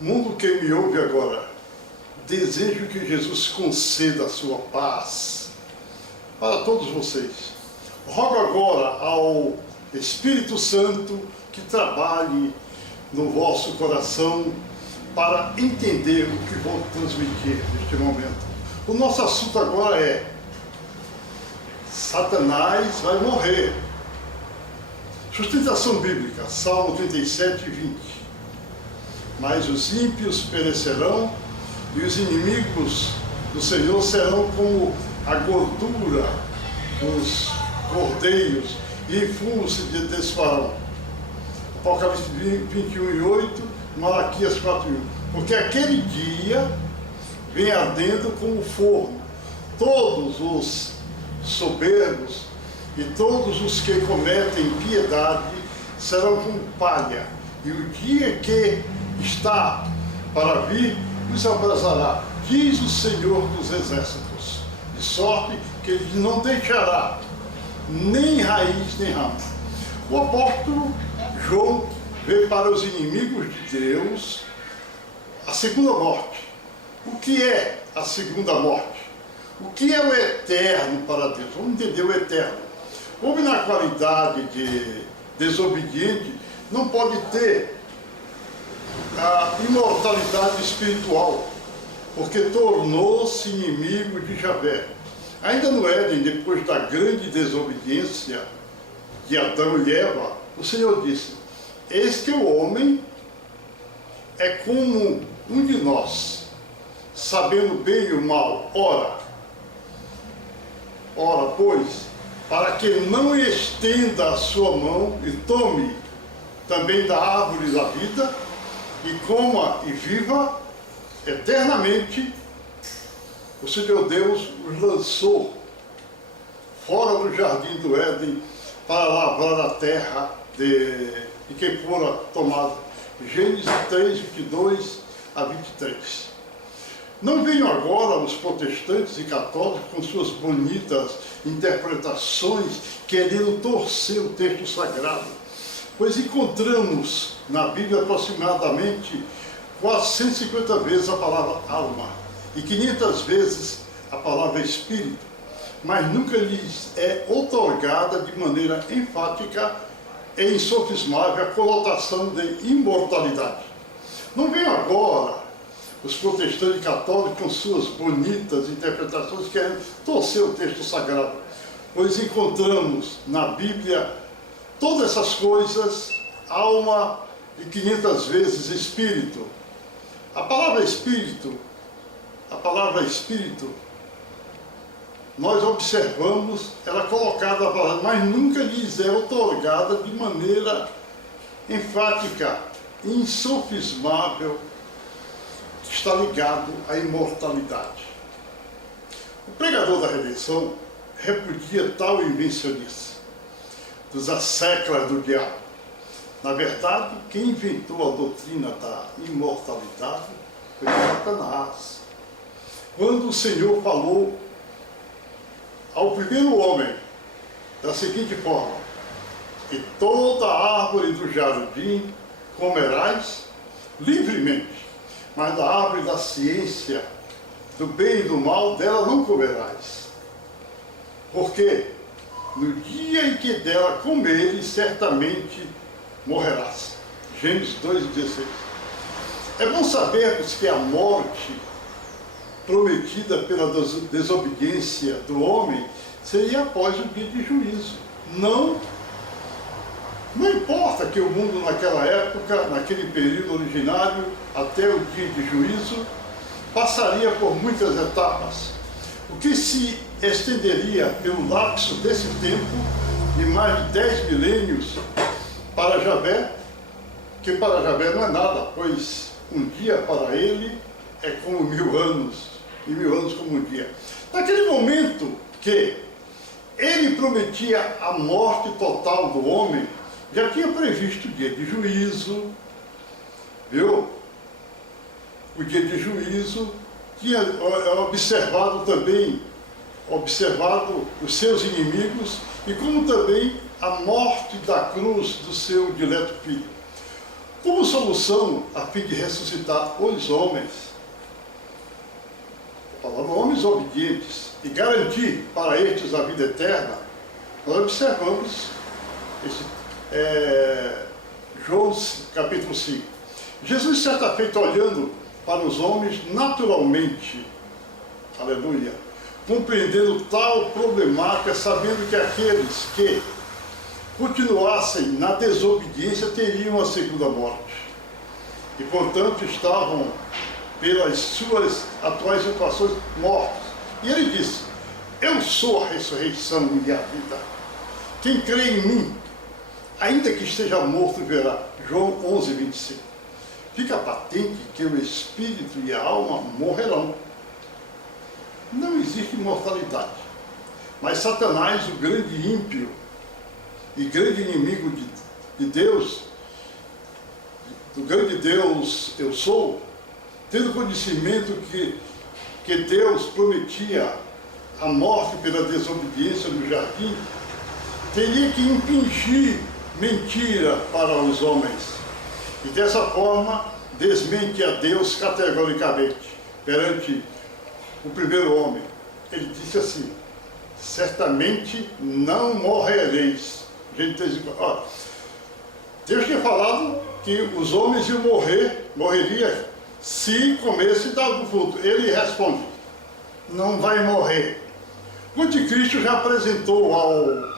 Mundo que me ouve agora, desejo que Jesus conceda a sua paz para todos vocês. Rogo agora ao Espírito Santo que trabalhe no vosso coração para entender o que vou transmitir neste momento. O nosso assunto agora é: Satanás vai morrer. Sustentação bíblica, Salmo 37, 20. Mas os ímpios perecerão e os inimigos do Senhor serão como a gordura dos cordeiros e em fumo se desfarão. Apocalipse 21 e 8, Malaquias 4 e 1. Porque aquele dia vem ardendo como forno, todos os soberbos e todos os que cometem impiedade serão como palha, e o dia que está para vir os abrasará, diz o Senhor dos Exércitos, de sorte que ele não deixará nem raiz nem ramo. O apóstolo João vê para os inimigos de Deus a segunda morte. O que é a segunda morte? O que é o eterno para Deus? Vamos entender o eterno. O homem na qualidade de desobediente não pode ter a imortalidade espiritual, porque tornou-se inimigo de Javé. Ainda no Éden, depois da grande desobediência de Adão e Eva, o Senhor disse: eis que o homem é como um de nós, sabendo bem e o mal. Ora, pois, para que não estenda a sua mão e tome também da árvore da vida, e coma e viva eternamente, o Senhor Deus os lançou fora do jardim do Éden para lavrar a terra de quem fora tomado. Gênesis 3, 22 a 23. Não venham agora os protestantes e católicos com suas bonitas interpretações querendo torcer o texto sagrado, pois encontramos na Bíblia aproximadamente 450 vezes a palavra alma e 500 vezes a palavra espírito, mas nunca lhes é outorgada de maneira enfática e insofismável a conotação de imortalidade. Não venham agora os protestantes católicos com suas bonitas interpretações querendo torcer o texto sagrado, pois encontramos na Bíblia todas essas coisas, alma e 500 vezes espírito. A palavra espírito, nós observamos ela colocada, mas nunca lhes é outorgada de maneira enfática, insofismável, que está ligado à imortalidade. O pregador da redenção repudia tal invencionice dos asseclas do diabo. Na verdade, quem inventou a doutrina da imortalidade foi Satanás. Quando o Senhor falou ao primeiro homem da seguinte forma: e toda árvore do jardim comerás livremente, mas da árvore da ciência do bem e do mal dela não comerás, porque no dia em que dela comeres, certamente morrerás. Gênesis 2,16. É bom sabermos que a morte prometida pela desobediência do homem seria após o dia de juízo. Não importa que o mundo naquela época, naquele período originário, até o dia de juízo, passaria por muitas etapas, o que se estenderia pelo lapso desse tempo de mais de 10 milênios para Javé, que para Javé não é nada, pois um dia para ele é como 1000 anos, e 1000 anos como um dia. Naquele momento que ele prometia a morte total do homem, já tinha previsto o dia de juízo, viu? O dia de juízo, tinha observado os seus inimigos, e como também a morte da cruz do seu dileto filho. Como solução, a fim de ressuscitar os homens, falando homens obedientes, e garantir para estes a vida eterna, nós observamos João capítulo 5. Jesus, certa feita, olhando para os homens naturalmente, aleluia, compreendendo tal problemática, sabendo que aqueles que continuassem na desobediência teriam a segunda morte. E, portanto, estavam, pelas suas atuais situações, mortos. E ele disse: eu sou a ressurreição e a vida. Quem crê em mim, ainda que esteja morto, verá. João 11, 25. Fica patente que o espírito e a alma morrerão. Não existe imortalidade. Mas Satanás, o grande ímpio e grande inimigo de Deus, do grande Deus eu sou, tendo conhecimento que Deus prometia a morte pela desobediência no jardim, teria que impingir mentira para os homens. E dessa forma desmente a Deus categoricamente perante o primeiro homem. Ele disse assim: certamente não morrereis. Deus tinha falado que os homens iam morreria se comesse do fruto. Ele responde: não vai morrer. O anticristo já apresentou ao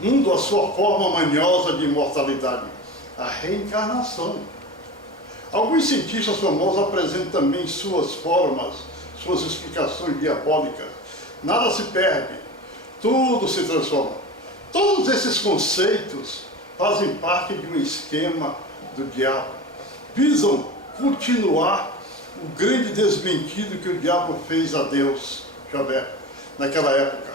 mundo a sua forma manhosa de imortalidade, a reencarnação. Alguns cientistas famosos apresentam também suas formas, suas explicações diabólicas. Nada se perde, tudo se transforma. Todos esses conceitos fazem parte de um esquema do diabo. Visam continuar o grande desmentido que o diabo fez a Deus, Javé, naquela época.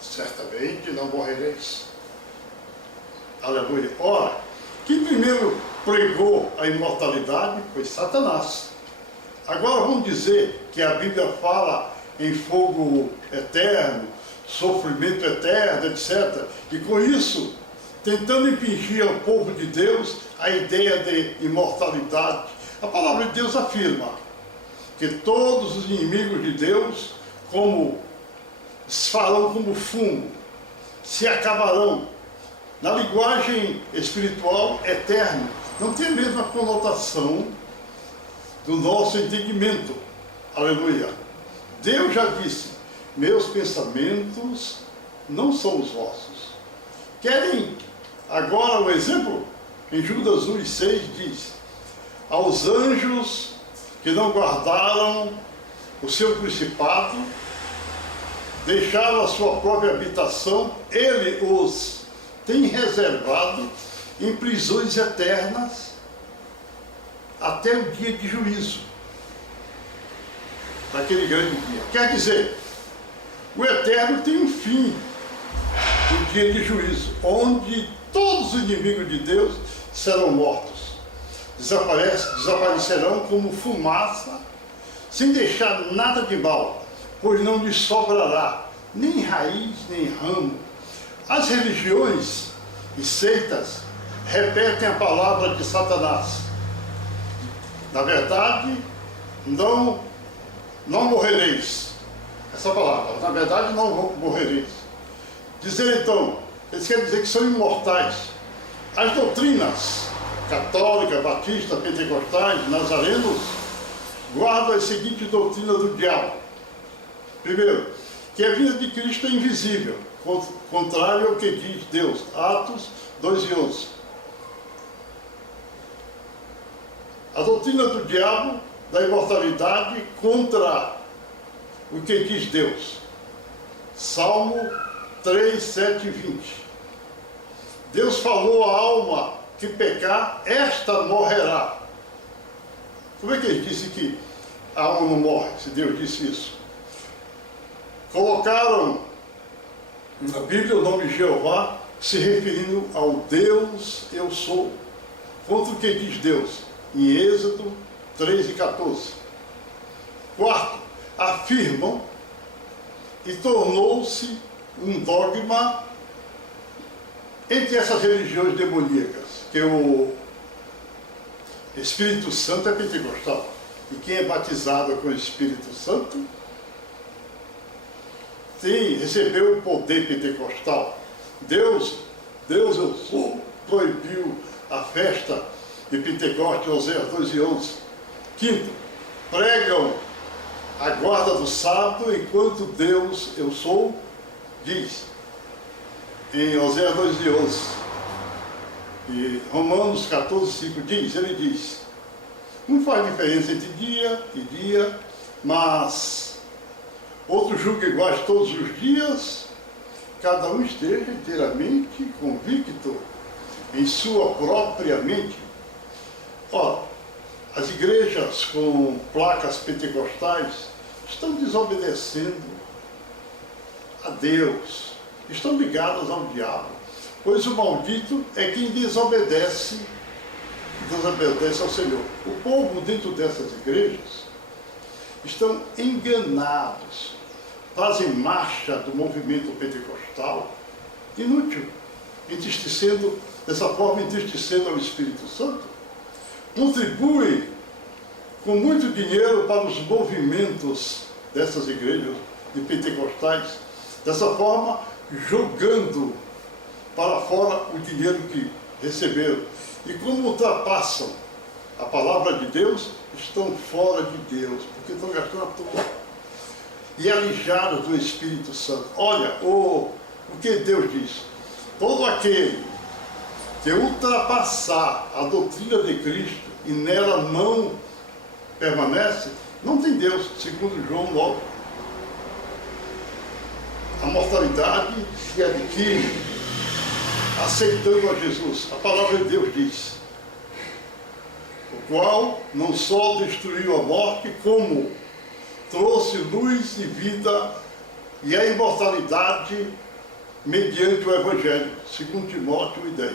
Certamente não morrereis. Aleluia. Ora, quem primeiro pregou a imortalidade foi Satanás. Agora vamos dizer que a Bíblia fala em fogo eterno, sofrimento eterno, etc. E com isso, tentando impingir ao povo de Deus a ideia de imortalidade. A palavra de Deus afirma que todos os inimigos de Deus farão como fumo, se acabarão. Na linguagem espiritual, eterno não tem a mesma conotação do nosso entendimento. Aleluia. Deus já disse: meus pensamentos não são os vossos. Querem agora o exemplo? Em Judas 1,6 diz: aos anjos que não guardaram o seu principado, deixaram a sua própria habitação, ele os tem reservado em prisões eternas até o dia de juízo, naquele grande dia. Quer dizer, o eterno tem um fim, o dia de juízo, onde todos os inimigos de Deus serão mortos, desaparecerão como fumaça, sem deixar nada de mal, pois não lhes sobrará nem raiz nem ramo. As religiões e seitas repetem a palavra de Satanás. Na verdade, não morrereis. Essa palavra, na verdade, não morrereis. Dizer então, eles querem dizer que são imortais. As doutrinas católica, batista, pentecostais, nazarenos, guardam a seguinte doutrina do diabo. Primeiro, que a vida de Cristo é invisível, contrário ao que diz Deus. Atos 2:11. A doutrina do diabo, da imortalidade, contra o que diz Deus. Salmo 3, 7 e 20. Deus falou à alma que pecar, esta morrerá. Como é que ele disse que a alma não morre, se Deus disse isso? Colocaram na Bíblia o nome Jeová, se referindo ao Deus eu sou. Contra o que diz Deus, em Êxodo 3 e 14. Quarto, afirmam e tornou-se um dogma entre essas religiões demoníacas, que o Espírito Santo é pentecostal. E quem é batizado com o Espírito Santo recebeu o poder pentecostal. Deus eu sou, proibiu a festa de Pentecostes, Oséias 2:11. Quinto, pregam a guarda do sábado enquanto Deus eu sou, diz em Oséias 2:11. E Romanos 14:5 ele diz, não faz diferença entre dia e dia, mas outros julgam iguais todos os dias, cada um esteja inteiramente convicto em sua própria mente. Ora, as igrejas com placas pentecostais estão desobedecendo a Deus, estão ligadas ao diabo, pois o maldito é quem desobedece ao Senhor. O povo dentro dessas igrejas estão enganados, fazem marcha do movimento pentecostal inútil, dessa forma entristecendo ao Espírito Santo, contribuem com muito dinheiro para os movimentos dessas igrejas de pentecostais, dessa forma jogando para fora o dinheiro que receberam. E como ultrapassam a palavra de Deus, estão fora de Deus, porque estão gastando a toa. E alijados do Espírito Santo. Olha, o que Deus diz? Todo aquele que ultrapassar a doutrina de Cristo e nela não permanece, não tem Deus, segundo João 9. A mortalidade se adquire aceitando a Jesus. A palavra de Deus diz, o qual não só destruiu a morte, como trouxe luz e vida e a imortalidade mediante o Evangelho, segundo Timóteo 1:10.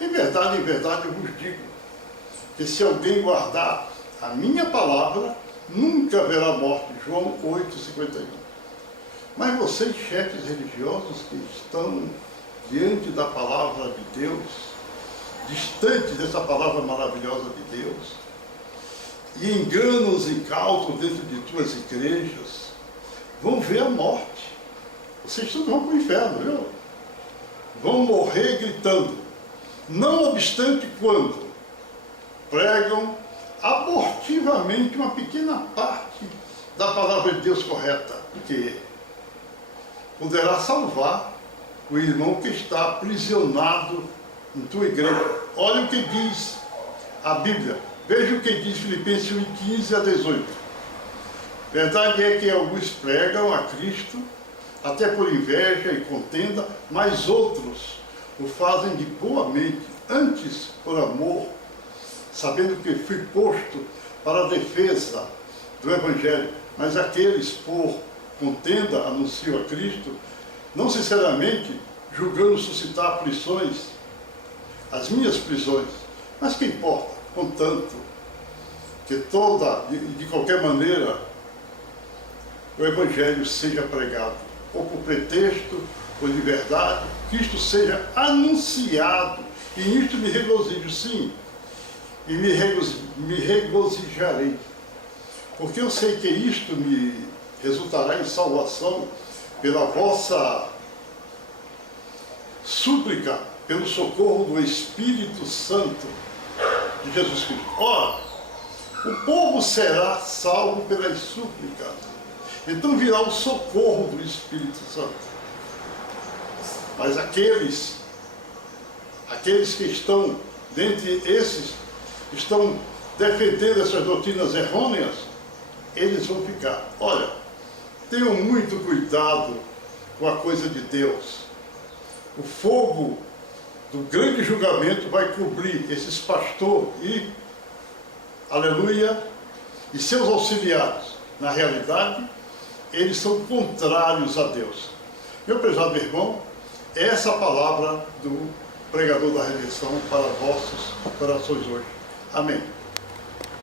Em verdade, eu vos digo, que se alguém guardar a minha palavra, nunca haverá morte. João 8:51. Mas vocês, chefes religiosos que estão diante da palavra de Deus, distante dessa palavra maravilhosa de Deus, e enganos e cautos dentro de tuas igrejas, vão ver a morte. Vocês todos vão para o inferno, viu? Vão morrer gritando. Não obstante quando pregam abortivamente uma pequena parte da palavra de Deus correta, que poderá salvar o irmão que está aprisionado em tua igreja. Olha o que diz a Bíblia. Veja o que diz Filipenses 1:15-18. Verdade é que alguns pregam a Cristo, até por inveja e contenda, mas outros o fazem de boa mente, antes por amor, sabendo que fui posto para a defesa do Evangelho. Mas aqueles por contenda anunciam a Cristo, não sinceramente julgando suscitar aflições, as minhas prisões. Mas que importa? Contanto que de qualquer maneira, o Evangelho seja pregado, ou por pretexto, ou de verdade, Cristo seja anunciado, e nisto me regozijo, sim, e me regozijarei, porque eu sei que isto me resultará em salvação pela vossa súplica, pelo socorro do Espírito Santo de Jesus Cristo. Ora, o povo será salvo pelas súplicas. Então virá o socorro do Espírito Santo. Mas aqueles que estão dentre esses, estão defendendo essas doutrinas errôneas, eles vão ficar. Olha, tenham muito cuidado com a coisa de Deus. O fogo do grande julgamento vai cobrir esses pastores e, aleluia, e seus auxiliares. Na realidade, eles são contrários a Deus. Meu prezado irmão, essa é a palavra do pregador da redenção para vossos corações hoje. Amém.